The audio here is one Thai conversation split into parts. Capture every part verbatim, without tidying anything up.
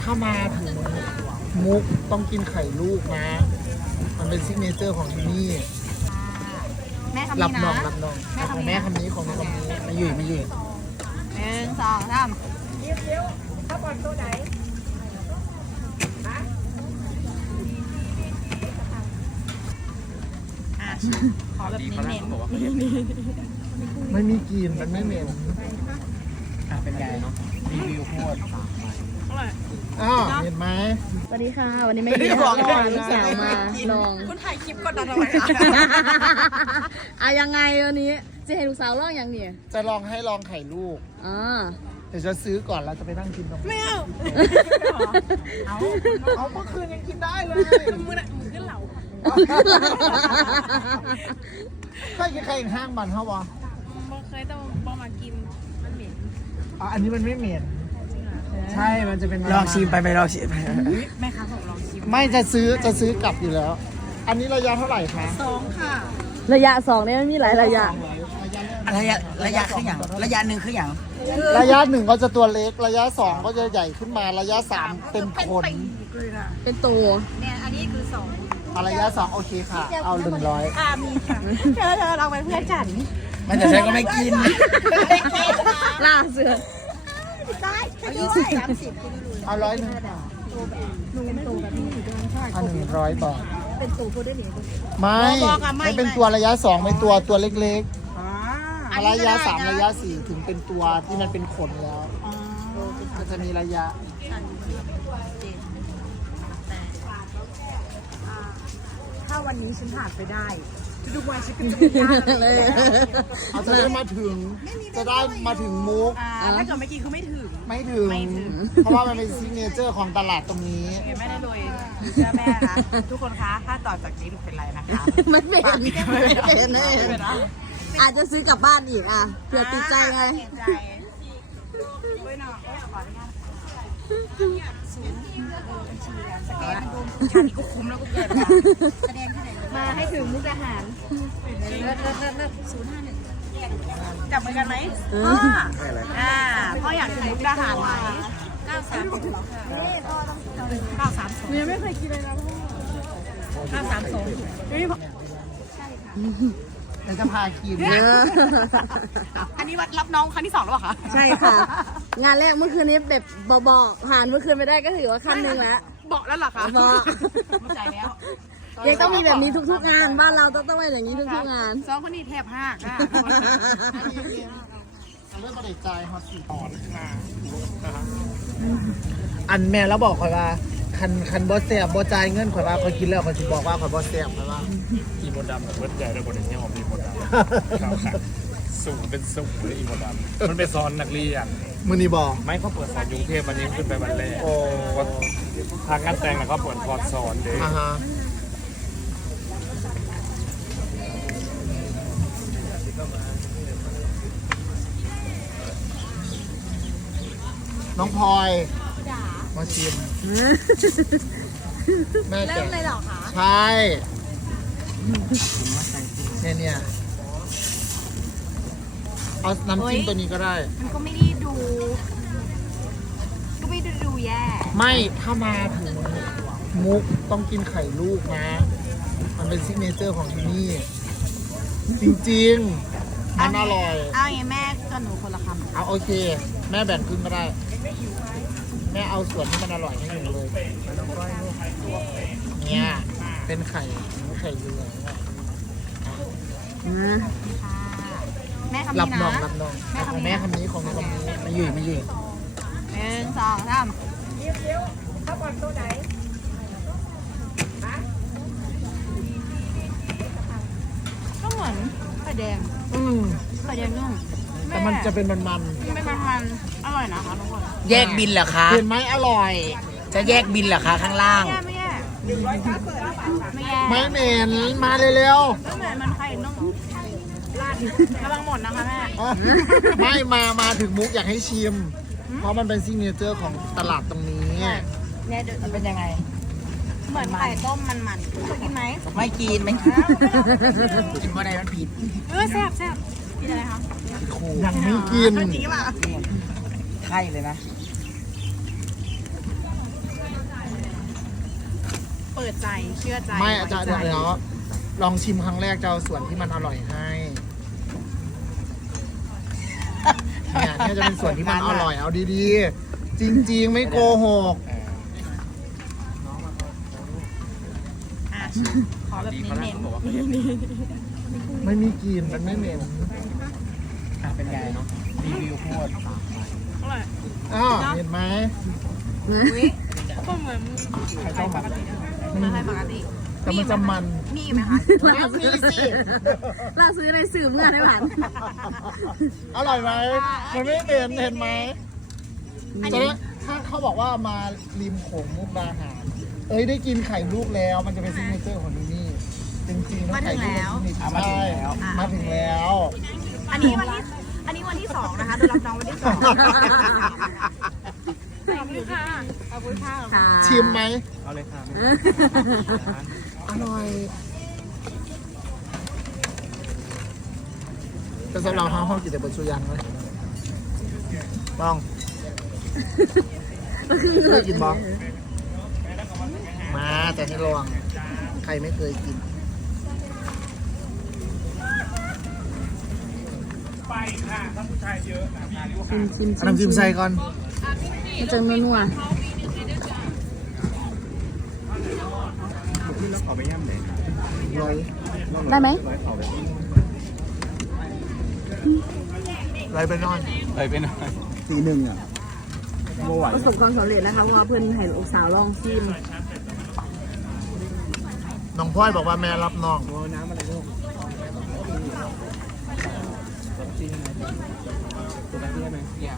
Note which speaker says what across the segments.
Speaker 1: ถ้ามาถึงมุกต้องกินไข่ลูกนะมันเป็นซิกเนเจอร์ของที่นี่
Speaker 2: แม่คำนี้นะ
Speaker 1: รับน้องรับน้องของแม่คำนี้ของแม่คำนี้มาอยู่มาอยู่
Speaker 2: หนึ่งสองสามอ่ะขอแบบเน้น
Speaker 1: ไม่มีกลิ่นมันไม่เหม็น
Speaker 3: อ่ะเป็นไงเนาะรีวิวพูด
Speaker 1: อ้าวเห็นไหม
Speaker 4: สวัสดีค่ะ วันนี้ไม่ได้ลองลูกสาวมาลอง
Speaker 2: ๆคุณถ่ายคลิปก่อนนะทำไมคะ
Speaker 4: อ่ะยังไงวันนี้จะให้ลูกสาวลองอย่างนี้
Speaker 1: จะลองให้ลองไข่ลูก
Speaker 4: อ๋อ
Speaker 1: เดี๋ยวจะซื้อก่อนเราจะไปนั่งกินตรงนี้
Speaker 2: ไม่เอา
Speaker 1: เอาเอาเมื่อคืนยังกินได้เลย
Speaker 2: มือน่ะมือขึ้นเหล่า
Speaker 1: เคยกินไข่ห้างบันเขาวะ
Speaker 2: บ่เคยต้องบ่มากินมันเหม็น
Speaker 1: อ๋ออันนี้มันไม่เหม็นใช่มันจะเป็น
Speaker 3: ลองชิมไปไปลองชิมไป
Speaker 2: แม่ค้าบอกลองชิม
Speaker 1: ไม่จะซื้อจะซื้อกลับอยู่แล้ว อันนี้ระยะเท่าไหร่คะ
Speaker 2: สองค่ะ
Speaker 4: ระยะสองเนี่ยมันมีหลายระยะ
Speaker 3: ระยะระยะคืออย่างระยะหนึ่งคืออย่าง
Speaker 1: ระยะหนึ่งก็จะตัวเล็กระยะสองก็จะใหญ่ขึ้นมาระยะสามเป็นขน
Speaker 4: เป็นตัว
Speaker 2: เนี่ยอันนี้คือสอง
Speaker 1: อะระยะสองโอเคค่ะ เอาหนึ่งร้อย
Speaker 2: อ่ามีค่ะเธอเธอลองเป็นเพื่อนฉัน
Speaker 3: มันจะใช้ก็ไม่กิน
Speaker 4: ล่าเสือ
Speaker 2: ได้ยี่สิบสามสิบ
Speaker 1: เอาร้อยหนึ่งเอาหนึ่งร้อยบาท
Speaker 2: เป็นตัวพูดได้หนิ
Speaker 1: ไม่ไม่เป็นตัวระยะสองเป็นตัวตัวเล็ก
Speaker 2: อ๋อ
Speaker 1: ๆระยะสามระยะสี่ถึงเป็นตัวที่มันเป็นขนแล้วก็จะมีระยะ
Speaker 2: ถ้าวันนี้ฉันผ่านไปได้ทุกวันฉันก็จะไม่ยาก
Speaker 4: เลย
Speaker 1: เอาจะได้มาถึงจะได้มาถึงมุก
Speaker 2: อ่าถ้าเกิดเมื่อกี้คือไม่ถึง
Speaker 1: ไม่ถึง เพราะว่ามันเป็นซิกเนเจอร์ของตลาดตรงนี้
Speaker 2: ไม่ได้โดยเชื่อแม่นะทุกคนคะถ้าต่อจากนี้เป็นไรนะคะ
Speaker 4: ไม่เป็นไม่เป็นไม่เป็นอาจจะซื้อกลับบ้านอีกอ่ะเผื่อติดใจไง
Speaker 2: ใจด้วยเนาะขออนุญาตศูนย์บัญชีสแกนดูชาติก็คุ้มแล้วก็เกิดมาแสดงที่ไหนมาให้ถึงมุกดาหารเลิศเลิศเลิศเลิศศูนย์ห้าหนึ่งจับมือกันไหมพ่ออ่าพ่ออยากถึงมุกดาหารไหมเก้าสามสองเก้าสามสองยังไม่เคยกินเลยนะพ่อเก้าสามสอง
Speaker 1: เดี๋ยวจะพากิน
Speaker 4: เออ
Speaker 2: อันนี้วัดรับน้องครั้งที่สองแล้วเหรอคะ
Speaker 4: ใช่ค่ะ งานแรกเมื่อคืนนี้แบบบอกๆผ่านเมื่อคืนไปได้ก็ถือว่าขั้นหนึ่งแล้ว
Speaker 2: บอกแล้วเหรอคะ
Speaker 4: บอก
Speaker 2: เข้าใจแล้ว
Speaker 4: ยังต้องมีแบบนี้ทุกๆงานบ้านเราต้องต้องเป็นอย่างนี้ทุกๆงาน
Speaker 2: สองคนนี้แทบหักอ่ะ
Speaker 1: เริ่มประเด็จใจฮอตสี่ตอนมาอันแม่แล้วบอกคอยว่าคันคันบอสแซบบอจ่ายเงินคอยว่าคอยกินแล้วคอยจะบอกว่าคอยบอสแซบคอยว่า
Speaker 5: อีโมดำแบบเวิร์ดใหญ่ด้วยคนที่หอมอีโมดำสูงเป็นสูงเลยอีโมดำมันไปสอนนักเรียน
Speaker 1: มือนี่บอก
Speaker 5: ไม่เขาเปิดสอนอยกรุงเทพวันนี้ขึ้นไปวันแรก
Speaker 1: โอ้
Speaker 5: ก็ทางงานแต่งนะเขาเปิดคอร์สสอนเด็ก
Speaker 1: อ่าฮะน้องพลอยมาชิมแม่แกะ
Speaker 2: เริ่มเลยเหรอคะ
Speaker 1: ใช่เนี่ยเนี่ยเอาน้ำจิ้มตัวนี้ก็ได้
Speaker 2: มันก็ไม่ได้ดู ก็ไม่ได้ดูแย่
Speaker 1: ไม่ถ้ามาถึงมุกต้องกินไข่ลูกนะ มันเป็นซิกเนเจอร์ของที่นี่ จริงๆ มันอร่อย
Speaker 2: เอาอย่างแม่กับหนูคนละคำ
Speaker 1: เอาโอเค แม่แบ่งครึ่งก็ได้ แม่เอาส่วนที่มันอร่อยให้หนูเลยเนี่ยเป็นไข่หมูไข่เรือ
Speaker 2: แม่คำ
Speaker 1: รับ
Speaker 2: นี้
Speaker 1: น้อง
Speaker 2: นะ
Speaker 1: รับน้อง
Speaker 2: แม่
Speaker 1: ของ
Speaker 2: คำนี้
Speaker 1: แม่คำนี้ของแม่คำนี้มาอยู่มาอยู่
Speaker 2: หนึ่งสองสามก็เหมือนไข่แดง
Speaker 1: อืม
Speaker 2: ไข่แดงนุ่ม
Speaker 1: แต่มันจะเป็นมัน
Speaker 2: ไม่มันมันอร่อยนะคะทุกคน
Speaker 3: แยกบินเหรอคะ
Speaker 1: ๆเห็นไหมอร่อย
Speaker 3: จะแยกบินเหรอคะข้างล่าง
Speaker 2: แย่ไม่แย่ไม่แย่
Speaker 1: ไม่เหม็นมาเร็ว
Speaker 2: ก็เหมือนมันไข่นุ่มราดระวังหมดนะคะแม่
Speaker 1: ๆอ๋อไม่มามาถึงมุกอยากให้ชิม เพราะมันเป็นซิกเนเจอร์ของตลาดตรงนี้
Speaker 2: เนี่ยเดี๋ยว
Speaker 3: มันเป็นยังไง
Speaker 2: เหมือนไข่ต้มมันมันๆเคยกินไหม
Speaker 3: ไม่กินไม่กินกินเพราะใดมันผิด
Speaker 2: เออแซ่บแซ่บกินอะไรคะ
Speaker 1: ยังไม่กิน
Speaker 2: จริงป่ะ
Speaker 3: ไข่เลยนะ
Speaker 2: ปิดใจเชื่อใจ
Speaker 1: ไม่อาจารย์
Speaker 2: ไว้ใจ
Speaker 1: เดี๋ยวลองชิมครั้งแรกจะเอาส่วนที่มันอร่อยให้เนี่ยเนี่ยจะเป็นส่วนที่มันอร่อยเอาดีๆ จริงๆ ไม่โกหก
Speaker 2: อ่ะขอแบบเน้น
Speaker 1: ไม่มีกลิ่นมันไม่เหม็น
Speaker 3: อ่ะเป็นไงเนาะรีวิวพูด
Speaker 1: อ้าวเห็นไหม
Speaker 2: ๆอุ้ยก็เหมือนไข่ปกติเหมือนไข่ปกติ
Speaker 1: แต่มันจะมัน
Speaker 2: มีอีกไหมคะ
Speaker 1: น้ำมีสิ
Speaker 4: ล่าซื้อในสื่อเมื่อได้ผ่าน
Speaker 1: อร่อยไหมมันไม่เหม็นเห็นไหม
Speaker 2: อัน
Speaker 1: จะ
Speaker 2: นี้
Speaker 1: ได้ถ้าเขาบอกว่ามาริมโขงมุกดาหารเอ้ยได้กินไข่ลูกแล้วมันจะเป็นซิกเนเจอร์ของที่นี่จริงๆแล้วไข่ลูกเป็นซิกเนเจอร์ใช่มาถึงแล้ว
Speaker 2: อันนี้วันที่อันนี้วันที่สองนะคะโดยรับน้องวันที่สองขอบคุณค่ะขอบคุณค่ะ
Speaker 4: ค่ะ
Speaker 1: ชิมไหม
Speaker 3: เอาเลยค่ะ
Speaker 1: อร่อยแต่สำหรับห้องห้องกินแต่บนชูยังเลยบ้องเคยกินบ้องมาแต่ให้ลองใครไม่เคยกิน
Speaker 5: ไปค่ะถ้าผู้ชายเยอะนะมีอายุ
Speaker 4: ชิมชิม
Speaker 1: เอาน้ำจิ้มใส่ก่อน
Speaker 4: มันจะนัว
Speaker 3: พี่แล้วขอไปย่ำเลย
Speaker 1: ร้อย
Speaker 4: ๆได้ไหม
Speaker 3: ร้อยขอไป
Speaker 1: ร้อยไปนอน
Speaker 3: เลยไปหน่อยสีหนึ่งอ่ะโมไหว
Speaker 4: ประสบความสำเร็จนะคะเพราะว่าเพื่อนให้ลูกสาวลองชิม
Speaker 1: น้องพ่อยบอกว่าแม่รับน้อง
Speaker 3: โมน้ำอะไรลูกจริงไหมตัวนั้นใช่ไหมเนี่ย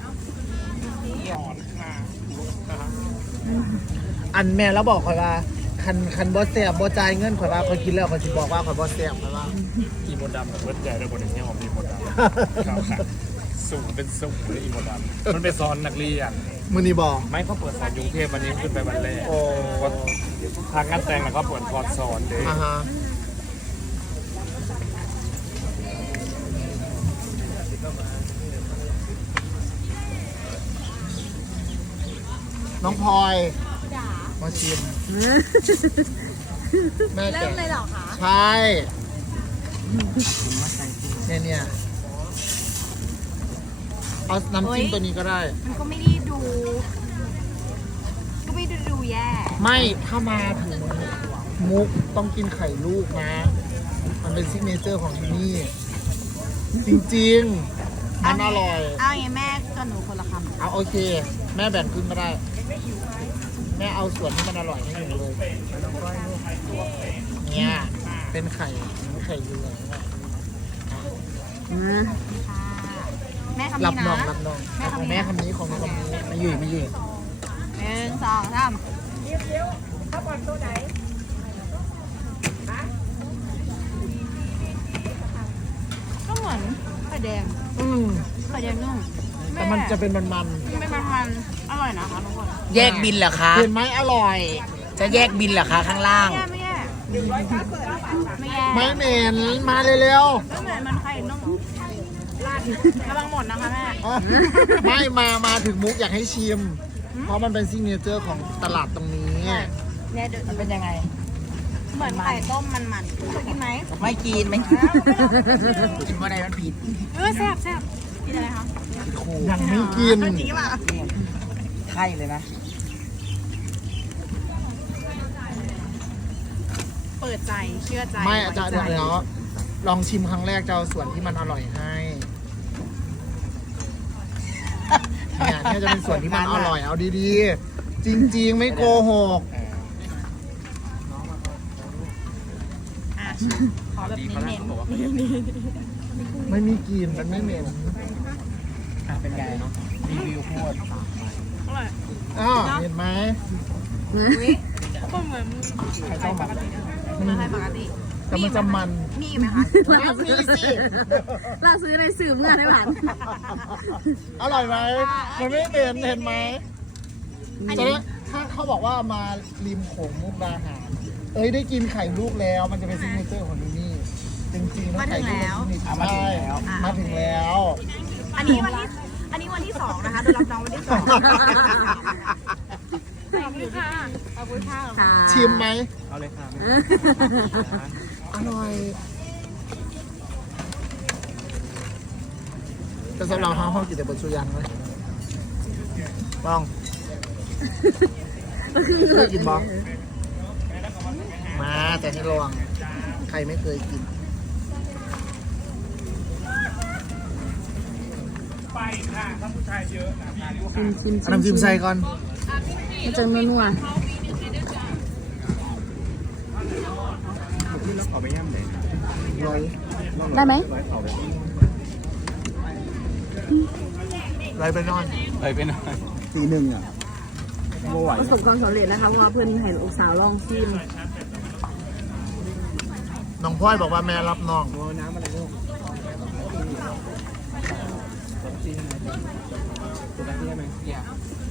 Speaker 1: อันแม่แล้วบอกข่อยว่าคันคันบอสแซ่บบอจ่ายเงินข่อยว่าข่อยกินแล้วข่อยจะบอกว่าข่อยบอสแซ่บข่อยว่า
Speaker 5: อีโมดำกับเบิร์ดใหญ่แล้วบนเนี้ยผมมีโมดำครับค่ะสูงเป็นสูงเลยอีโมดำมันไปสอนนักเรียน
Speaker 1: มือนี่บอก
Speaker 5: ไม่เขาเปิดสอนยุงเทพวันนี้ขึ้นไปวันแรก
Speaker 1: โอ้
Speaker 5: ก็ทางงานแต่งแล้วก็เปิดคอร์สสอนเด็ก
Speaker 1: อ่าฮะน้องพลอยมาชิมแม่
Speaker 2: เริ่
Speaker 1: แกะ
Speaker 2: มเลยเหรอคะ
Speaker 1: ใช่เนี่ยเนี่ยเอาน้ำจิ้มตัวนี้ก็ได้
Speaker 2: มันก็ไม่ได้ดู ก็ไม่ได้ดูแย่
Speaker 1: ไม่ถ้ามาถึงมุกต้องกินไข่ลูกนะ มันเป็นซิกเนเจอร์ของที่นี่ จริงๆ มันอร่อย
Speaker 2: เอาอย่างงี้แม่กับหนูคนละคำ
Speaker 1: เอาโอเค แม่แบ่งครึ่งก็ได้ แม่เอาส่วนที่มันอร่อยให้หนูเลย เนี่ย เป็นไข่ไข่เยือง
Speaker 4: นะ
Speaker 2: แม่คำ
Speaker 1: รั
Speaker 2: นี้
Speaker 1: บ
Speaker 2: นะ
Speaker 1: น้องรับน้อง
Speaker 2: แม่คำนี้
Speaker 1: แม่คำนี้ของแม่คำนี้ไม่ยุ่ยไม่ยุ่ย
Speaker 2: หนึ่งสองสามก็เหมือนไข่แดง
Speaker 1: อืม
Speaker 2: ไข่แดงนุ่ม
Speaker 1: แต่มันจะเป็นมันมัน
Speaker 2: ไม่มันมันๆอร่อยนะคะทุกคน
Speaker 1: แยกบินเหรอคะเห็นไหมอร่อย จะแยกบินเหรอคะข้างล่าง
Speaker 2: ไม่แย่ไม่แย่ไม่แย่
Speaker 1: ไม่เหม็นมาเร็ว
Speaker 2: ก็เหมือนมันไข่นุ่มราดระวังหมดนะคะแม่
Speaker 1: ๆอ๋อไม่มามาถึงมุกอยากให้ชิม เพราะมันเป็นซิกเนเจอร์ของตลาดตรงนี้
Speaker 2: เนี่ยเดี๋ยว
Speaker 3: มันเป็นยังไง
Speaker 2: เหมือนไข่ต้มมันๆเคยกินไหม
Speaker 3: ไม่กินไม่กินกินว่าใดมันผิด
Speaker 2: เออแซ่บแซ่บกินอะไรคะ
Speaker 1: ยังไม่กิน
Speaker 2: จริงป่ะ
Speaker 3: ไข่เลยนะ
Speaker 2: เปิดใจเชื่อใจ
Speaker 1: ไม่อาจารย์
Speaker 2: ไว้ใจ
Speaker 1: เดี๋ยวลองชิมครั้งแรกจะเอาส่วนที่มันอร่อยให้เนี่ยเนี่ยจะเป็นส่วนที่มันอร่อยเอาดีๆ จริงๆ ไม่โกหก
Speaker 2: อ่ะขอแบบเน้น
Speaker 1: ไม่มีกลิ่นมันไม่เหม็น
Speaker 3: อ่ะเป็นไงเนาะรีวิวพูด
Speaker 2: ๆอร่อย
Speaker 1: อ้าวเห็นไหม
Speaker 2: อุ้ยก็เหมือนไข่ปกติเหมือนไข่ปกติ
Speaker 1: แต่มันจะมัน
Speaker 2: มีอีกไหมคะ
Speaker 4: ล่าซื้อล่าซื้อในสื่อเมื่อได้ผ่าน
Speaker 1: อร่อยไหมมันไม่เหม็นเห็นไหม
Speaker 2: อัน
Speaker 1: จะ
Speaker 2: นี้
Speaker 1: ได้ถ้าเขาบอกว่ามาริมโขงมุกดาหารเอ้ยได้กินไข่ลูกแล้วมันจะเป็นซิกเนเจอร์ของที่นี่จริงๆแล้วไข่ลูกเป็นซิกเนเจอร์ใช่มาถึงแล้ว
Speaker 2: อันนี้วันที่อันนี้วันที่สองนะคะโดยรับน้องวันที่สองคุณค่ะขอบคุณค่ะ
Speaker 4: ค่ะ
Speaker 1: ชิมไหม
Speaker 3: เอาเลยค่ะ
Speaker 1: อร่อยแต่สำหรับห้องห้องกินแต่บนสุยังเลยลองเคยกินบ้องมาแต่ให้ลองใครไม่เคยกิน
Speaker 5: ไปค่ะถ้าผู้ชายเยอะนะ
Speaker 4: ชิมชิม
Speaker 1: เอาน้ำจิ้มใส่ก่อน
Speaker 4: มันจะนัว
Speaker 3: ที่เราขอไปย่ำเลย
Speaker 1: ร้อย
Speaker 4: ๆได้ไหม
Speaker 3: ร้อยเขาไป
Speaker 1: ร้อยไปนอน
Speaker 3: ไปไปหน่อยตีหนึ่งอ่ะโมไหว
Speaker 4: ประสบความสำเร็จนะคะเพราะว่าเพื่อนให้ลูกสาวลองชิม
Speaker 1: น้องพลอยบอกว่าแม่รับน้อง
Speaker 3: โมน้ำอะไรลูกตัวแรกที่ได้ไหมอยาก